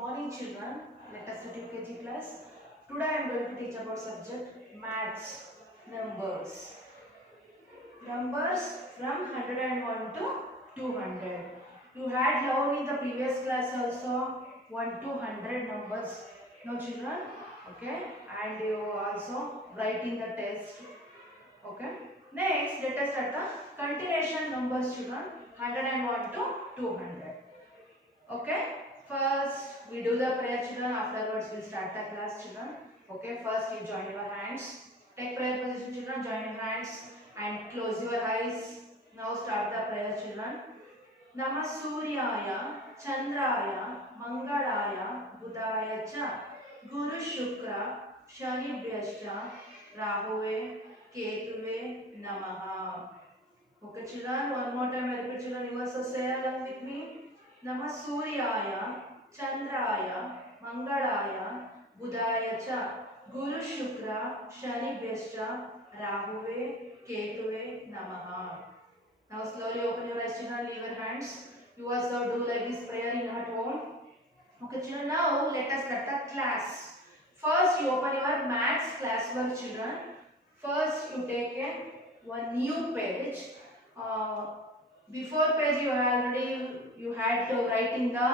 morning children. Let us study KG class. Today I am going to teach about subject maths, numbers. Numbers from 101 to 200. You had learned in the previous class also 1 to 100 numbers. No children? Okay. And you also write in the test. Okay. Next, let us start the continuation numbers children. 101 to 200. Okay. First, we do the prayer children. Afterwards, we'll start the class children. Okay. First, you join your hands. Take prayer position children. Join your hands and close your eyes. Now start the prayer children. Namah Suryaya, Chandraya, Mangalaya, Budaya cha, Guru Shukra, Shani Bhyascha, Rahuve, Ketuve, Namaha. Okay children, one more time I repeat children, you also say along with me. Namah Suryaya, Chandraya, Mangalaya, Budaya cha, Guru Shukra, Shani Bhyascha, Rahuve, Ketuve, Namaha. Now slowly open your eyes children, leave your hands. You also do like this prayer in at home. Okay children, now let us start the class. First you open your maths class work children. First you take one new page. Before page you had to write in the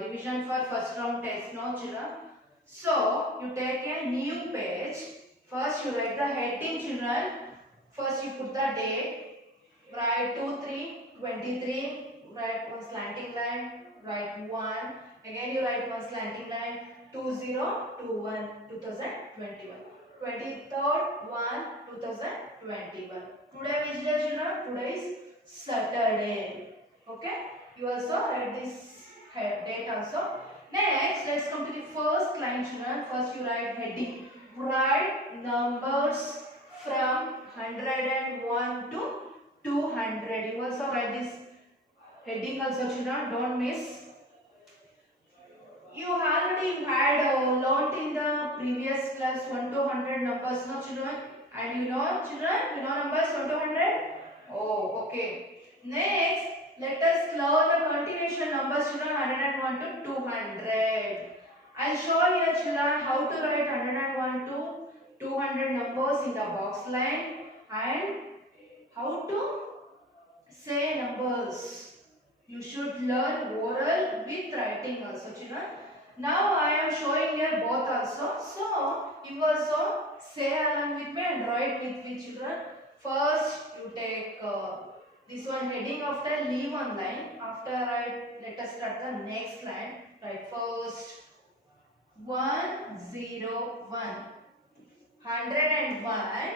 revision for first round test, no children. So you take a new page. First you write the heading children. First you put the date. Write 2/3/23. Write one slanting line. Write 1. Again you write one slanting line. 2021 23rd 1 2021. Today which day children? Today is Saturday. Okay. You also write this date also. Next, let's come to the first line children. First you write heading. Write numbers from 101 to 200. You also write this heading also children. Don't miss. You already had learnt in the previous class 1 to 100 numbers, no children? And you know children, you know numbers 1 to 100? Oh, okay. Next, let us learn the continuation numbers children 101 to 200. I'll show you children how to write 101 to 200 numbers in the box line and how to say numbers. You should learn oral with writing also children. Now I am showing here both also. So you also say along with me and write with me children. First you take this one heading, after leave one line. After write, let us start the next line. Write first 101, 101,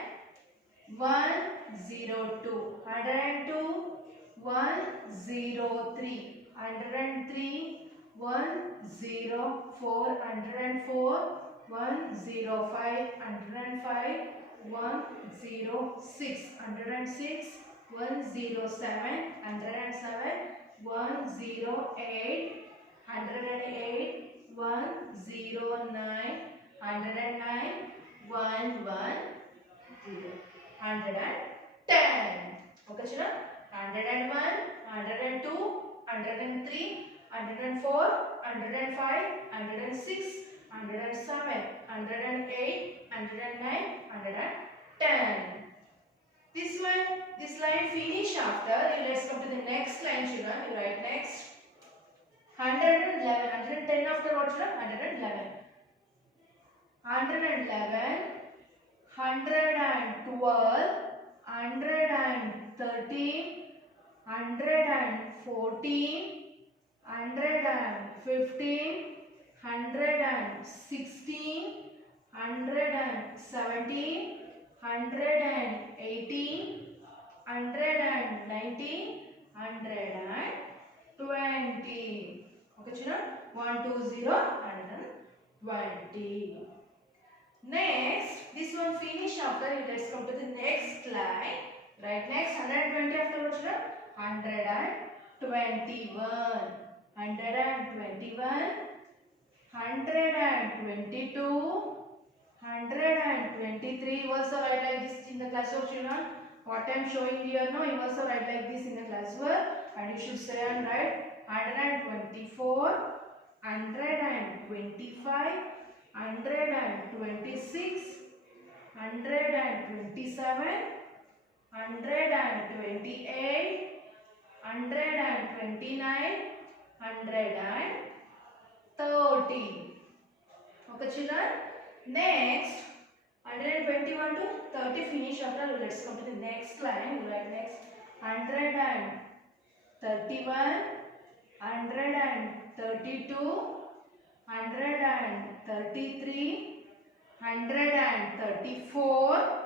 102, 102, 103, 103, 104, 104, 105, 105, 106, 106, 107, 107, 108, 108, 109, 109, 110. Okay children? 101, 102, 103, 104, 105, 106, 107, 108, 109, 110. This line finish after. Let's come to the next line children. You write next 111, 110 after what children? 111, 111, 112, 113, 114, 115, 116, 117, 118, 119, 120. Okay children? 120, 120. Next, this one finish after. Let's come to the next line. Right next 120 afterwards. 121, 121, 122, 123. Also write like this in the class of children. What I am showing here, no, you also write like this in the class work, and you should say and write 124, 125, 126, 127, 128, 129, 130. Okay, children. Next, 121 to 30 finish. After, let's come to the next line. Write next 131, 132, 133, 134,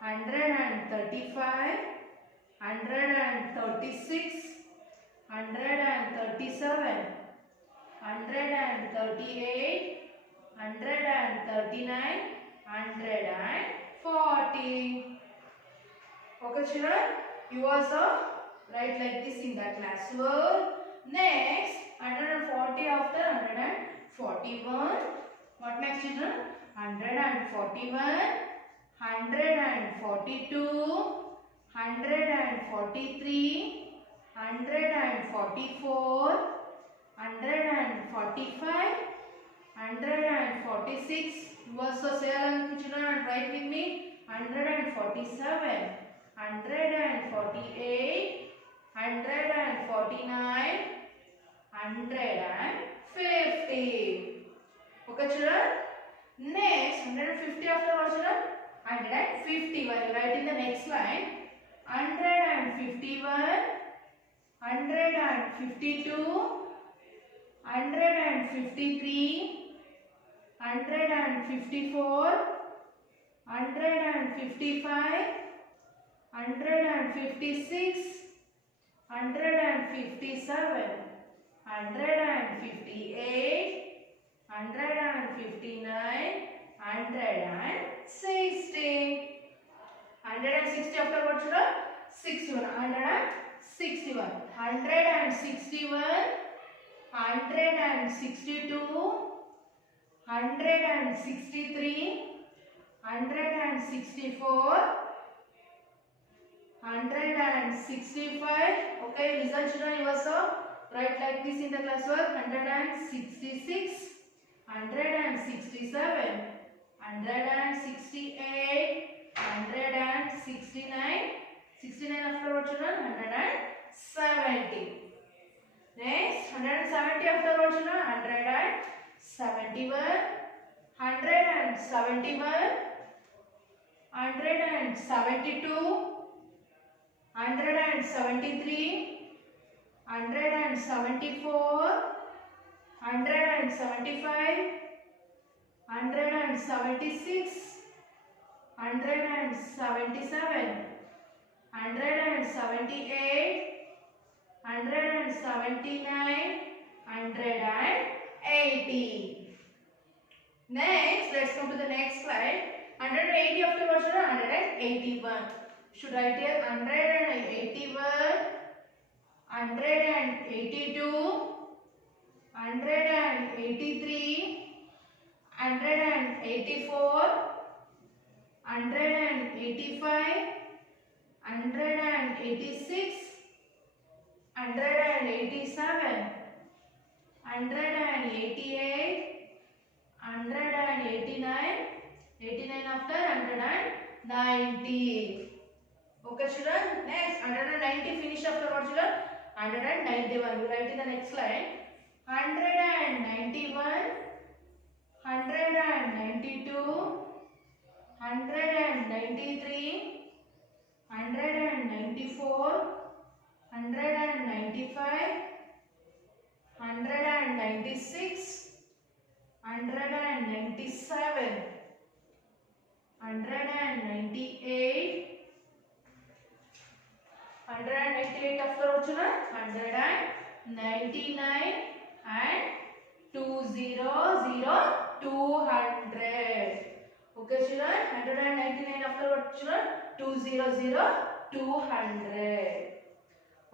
135, 136, 137, 138, 139, 140. Okay, children, you also write like this in the class work. Next, 140 after 141. What next, children? 141, 142, 143, 144, 145, 146. You also say along, children, and write with me. 147, 148, 149, 150. Okay, children. Next, 150 after what, children? 151. You write in the next line. 151, 152, 153, 154, 155, 156, 157, 158, 159, 160. 160 after what, children? 61. 161. 161, 162, 163, 164, 165. Okay, listen, children, you also write like this in the classwork. 166, 167, 168, 169, 69 after what, children? 170. Next, 170 after what, children? 171, 171, 172, 173, 174, 175, 176, 177, 178, 179, 180. Next, let's come to the next slide. 180 after what, children? 181. Should write here 181, 182, 183, 184, 185, 186, 187, 188, 189, 89 after 190. Okay, children. Next, 190 finish after what, children? 191. We write in the next line. 191, 192, 193, 194, 195, 196, 197, 198, 198 after what, children? 199 and 200, 200. Okay, children. 199 after what, children? 200, 200.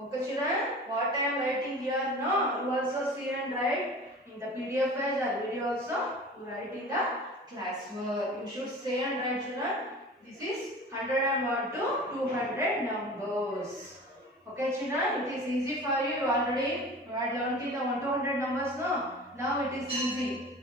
Okay, children. What I am writing here now, you also see and write in the PDF page or video also. You write in the classwork. You should say and write, children. This is 101 to 200 numbers. Okay, children. It is easy for you. You already had learned in the 1 to 100 numbers, no? Now it is easy.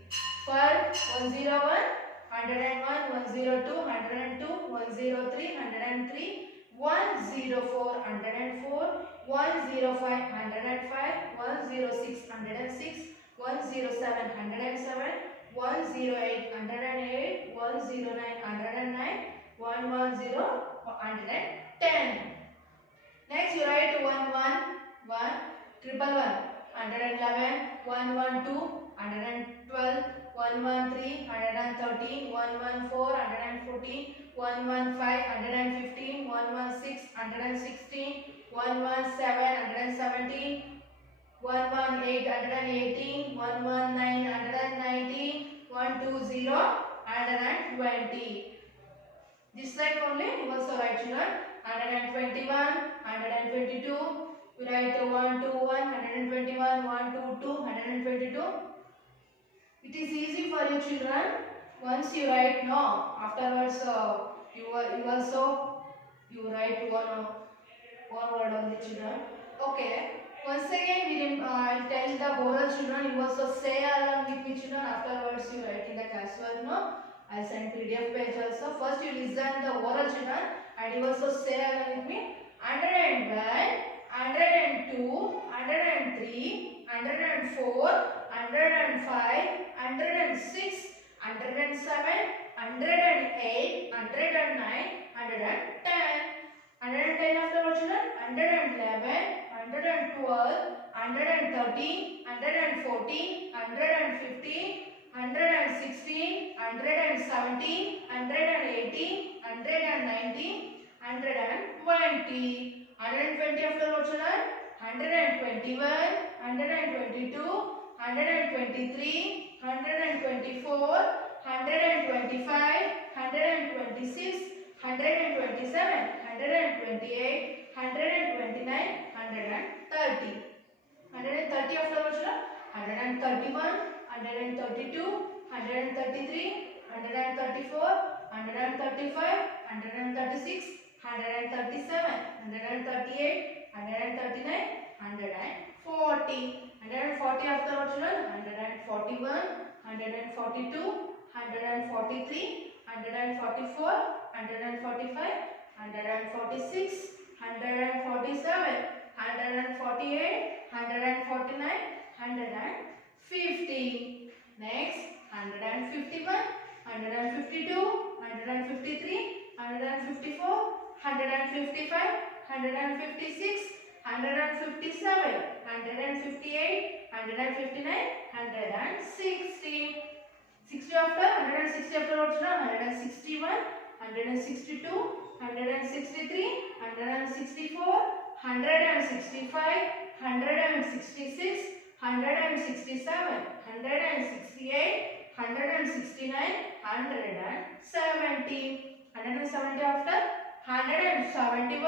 For 101, 101, 102, 102, 103, 103, 104, 104, 105, 105, 106, 106, 107, 107, 108, 108, 109, 109, 110, 110. Next you write 111, triple one, 111, 112, 112, 113, 113, 114, 114, 115, 115, 116, 116, 117, 117, 118, 118, 119, 119, 120, 120. This like only you also write children 121, 122. You write 121, 121, 122, 122. It is easy for you children. Once you write no, afterwards you also you write one word only children. Okay. Once again I'll tell the oral children. You also say along with me children. Afterwards you write in the classwork no. I'll send PDF page also. First you listen the oral children and you also say along with me. 101, 102, 103, 104, 105, 106, 107, 108, 109, 110. 110 after what children? 111, 112, 113, 114, 115, 116, 117, 118, 119, 120. 120 after what children? 121, 122, 123, 124, 125, 126, 127, 128, 129, 130. 130 after what children? 131, 132, 133, 134, 135, 136, 137, 138, 139, 140. 140 after what children? 141, 142, 143, 144, 145, 146, 147, 148, 149, 150. Next 151, 152, 153, 154, 155, 156, 157, 158, 159, 160. 60 after 160 after what children? 161, 162, 163, 164, 165, 166, 167, 168, 169, 170. 170 after 171,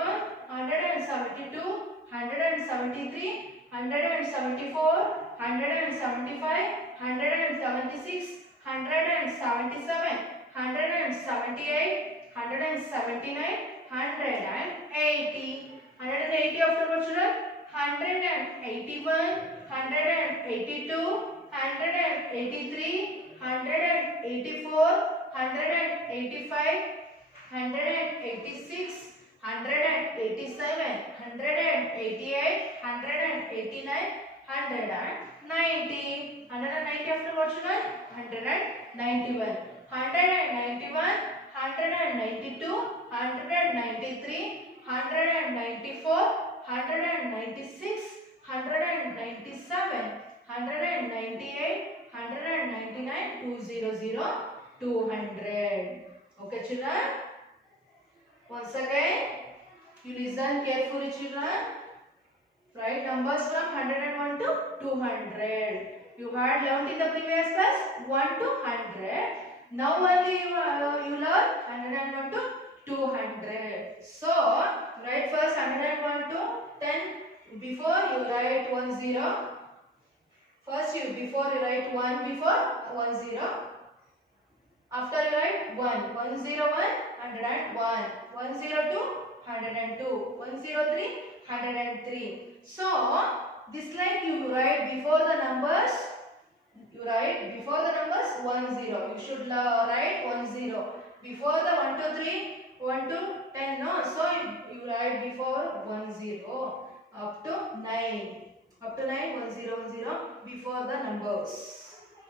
172, 173, 174, 175, 176, 177, 178, 179, 180. 180 after what children? 181, 182, 183, 184, 185, 186, 187, 188, 189, 190. 190 after what children? 191. 191, 192, 193, 194, 196, 197, 198, 199, 200, 200. Okay children? Once again, you listen carefully children. Write numbers from 101 to 200. You had learnt in the previous class 1 to 100. Now only you learn 101 to 200. So, write first 101 to 10. Before you write 10. First before you write 1 before 10. After you write 1. 101, 101. 102, 102. 103, 103. So, this line you write before the numbers You write before the numbers 1 0. You should write 1 0. Before the 1 2 3, 1 to 10. No, so you write before 1 0 up to 9. Up to 9, 1 0 1 0 before the numbers.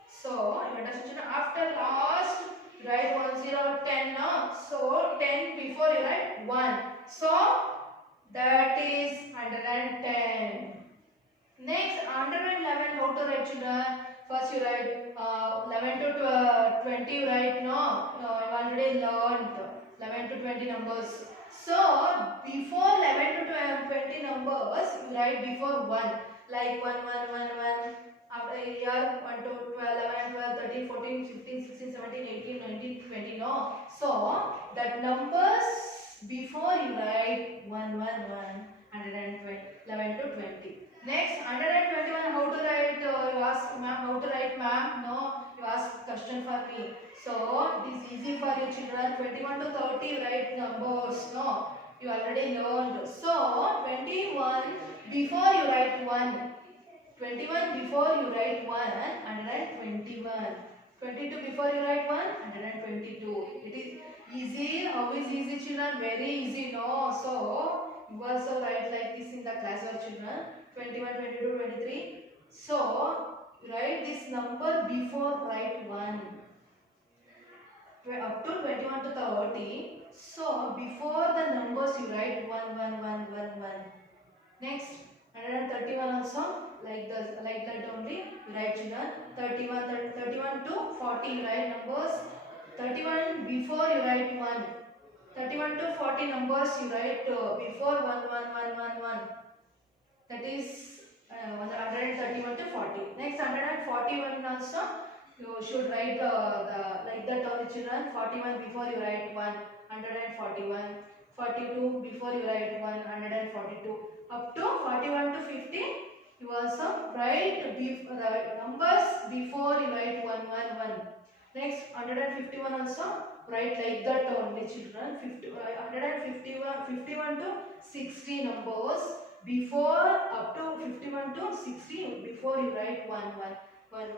So you understand? After last you write 1 0 10. No, so 10 before you write 1. So that is 110. Next, 111, how to write, children? First you write 11 to 20, you write, no, you already learned 11 to 20 numbers. So, before 11 to 20 numbers, you write before 1, like 1, 1, 1, 1. After here, 1 to 12, 11, 12, 13, 14, 15, 16, 17, 18, 19, 20, no. So, that numbers before you write 1, 1, 1, 120, 11 to 20. Next, 121, how to write? You ask ma'am, how to write, ma'am? No, you ask question for me. So, it is easy for you, children. 21 to 30, you write numbers. No, you already learned. So, 21 before you write 1. 21 before you write 1, 121. 22 before you write 1, 122. It is easy. How is easy, children? Very easy. No, so you also write like this in the class of children. 21, 22, 23. So write this number before write 1. Up to 21 to 30. So before the numbers you write 1, 1, 1, 1, 1. Next, 131 also like that only you write, children. 31 to 40 you write numbers. 31 before you write 1. 31 to 40 numbers you write before 1, 1, 1, 1, 1. That is 131 to 40. Next, 141 also you should write like that only, children. 41 before you write 1, 141. 42 before you write 1, 142. Up to 41 to 50 you also write the numbers before you write 1, 1, 1. Next, 151 also write like that only, children. 51 to 60 numbers before, up to 51 to 60 before you write 1, 1, 1, 1, 1.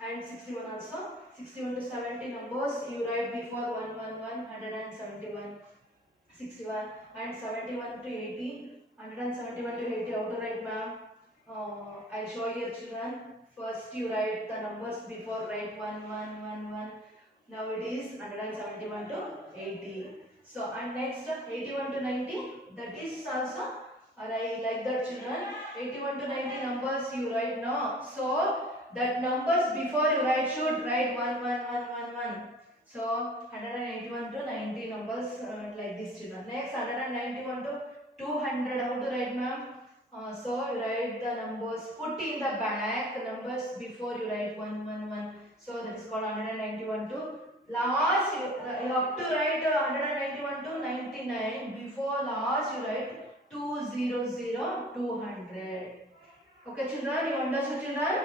And 61 also. 61 to 70 numbers you write before 1, 1, 1, 171. 61 and 71 to 80. 171 to 80, how to write, ma'am? I'll show you, children. First you write the numbers before, write 1, 1, 1, 1. Now it is 171 to 80. So, and next 81 to 90, that is also like that, children. 81 to 90 numbers you write now. So, that numbers before you write should write 1, 1, 1, 1, 1. So 181 to 90 numbers like this, children. Next, 191 to 200, how to write, ma'am? So you write the numbers, put in the back numbers before you write 1, 1, 1. So that is called 191 to last. You have to write 191 to 99. Before last you write 200, 200. Okay, children, you understood, children?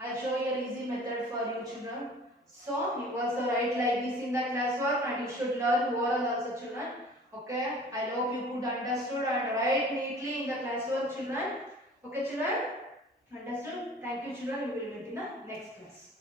I'll show you an easy method for you, children. So, you also write like this in the classwork and you should learn oral also, children. Okay, I hope you could understood and write neatly in the classwork, children. Okay, children? Understood? Thank you, children. We will meet in the next class.